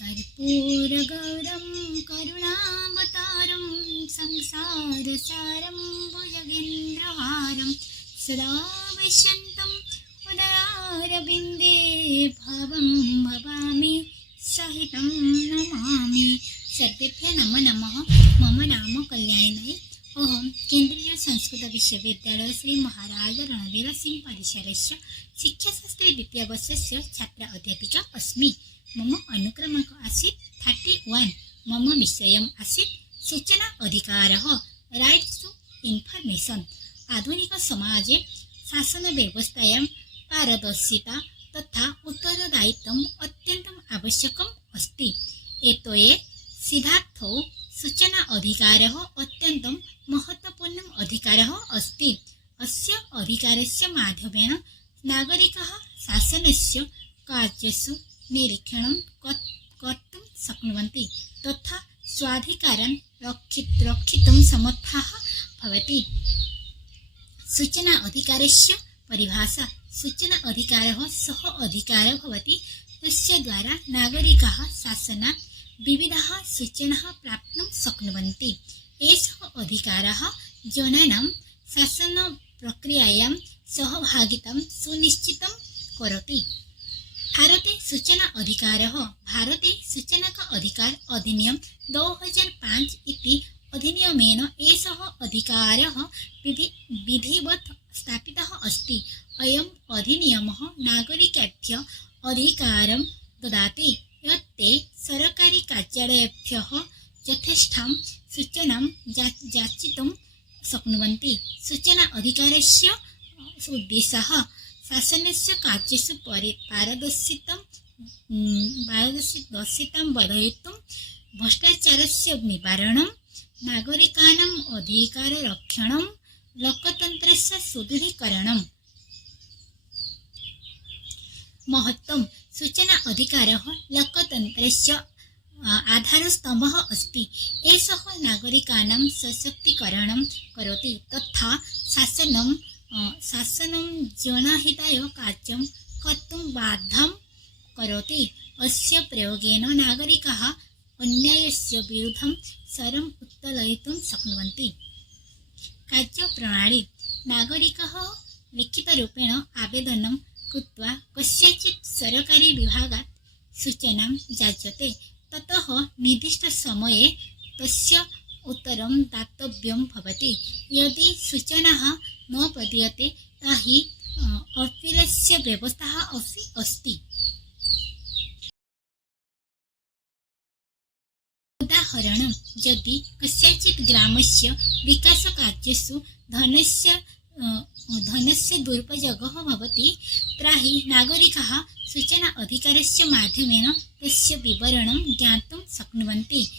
कर्पूरगौरं करुणावतारं संसारसारं भुजगेन्द्रहारं सदा विशन्तं उदयारविन्दे भवं भवामि सहितं नमामि। सर्वेभ्यः नमो नमः। मम नाम कल्याणी। अहं केन्द्रीय संस्कृत विश्वविद्यालय श्री महाराज रणवीर सिंह परिसरस्य शिक्षाशास्त्रे द्वितीयवर्षस्य छात्रा अध्यापिका अस्मि। मम अनुक्रमाङ्क आसीत् 31। मम विषयम् आसीत् सूचना अधिकारः, राइट्स टू इन्फर्मेशन। आधुनिक समाजे शासनव्यवस्थायां पारदर्शिता तथा उत्तरदायित्वम् अत्यन्तम् आवश्यकम् अस्ति। एतये सिद्धार्थौ सूचना अधिकारः अत्यन्तं महत्त्वपूर्णम् अधिकारः अस्ति। अस्य अधिकारस्य माध्यमेन नागरिकाः शासनस्य कार्येषु निरीक्षणं कर्तुं शक्नुवन्ति तथा स्वाधिकारान् रक्षितुं समर्थाः भवन्ति। सूचना अधिकारस्य परिभाषा। सूचना अधिकारः सः अधिकारः भवति यस्य द्वारा नागरिकाः शासनात् विविधाः सूचनाः प्राप्तुं शक्नुवन्ति। एषः अधिकारः जनानां शासनप्रक्रियायां सहभागितां सुनिश्चितं करोति। भारते सूचना का अधिकार अधिनियम 2005 इति अधिनियमेन एषः अधिकारः विधिवत् स्थापितः अस्ति। अयम् अधिनियमः नागरिकेभ्यः अधिकारं ददाति यत् ते सरकारी कार्यालयेभ्यः यथेष्टां सूचनां याचितुं शक्नुवन्ति। सूचना अधिकारस्य उद्देशः शासनस्य कार्येषु पारदर्शितां वर्धयितुं, भ्रष्टाचारस्य निवारणं, नागरिकाणाम् अधिकाररक्षणं, लोकतन्त्रस्य सुदृढीकरणम्। महत्त्वं। सूचना अधिकारः लोकतन्त्रस्य आधारस्तम्भः अस्ति। एषः नागरिकाणां सशक्तीकरणं करोति तथा शासनं जनहिताय कार्यं कर्तुं बाध्यं करोति। अस्य प्रयोगेन नागरिकाः अन्यायस्य विरुद्धं स्वरम् उत्तोलयितुं शक्नुवन्ति। कार्यप्रणाली। नागरिकः लिखितरूपेण आवेदनं कृत्वा कस्यचित् सरकारी विभागात् सूचनां याचते। ततः निर्दिष्टसमये तस्य उत्तरं दातव्यं भवति। यदि सूचनाः न प्रदीयते तर्हि अपीलस्य व्यवस्था अपि अस्ति। उदाहरणं, यदि कस्यचित् ग्रामस्य विकासकार्येषु धनस्य दुरुपयोगः भवति तर्हि नागरिकाः सूचना अधिकारस्य माध्यमेन तस्य विवरणं ज्ञातुं शक्नुवन्ति।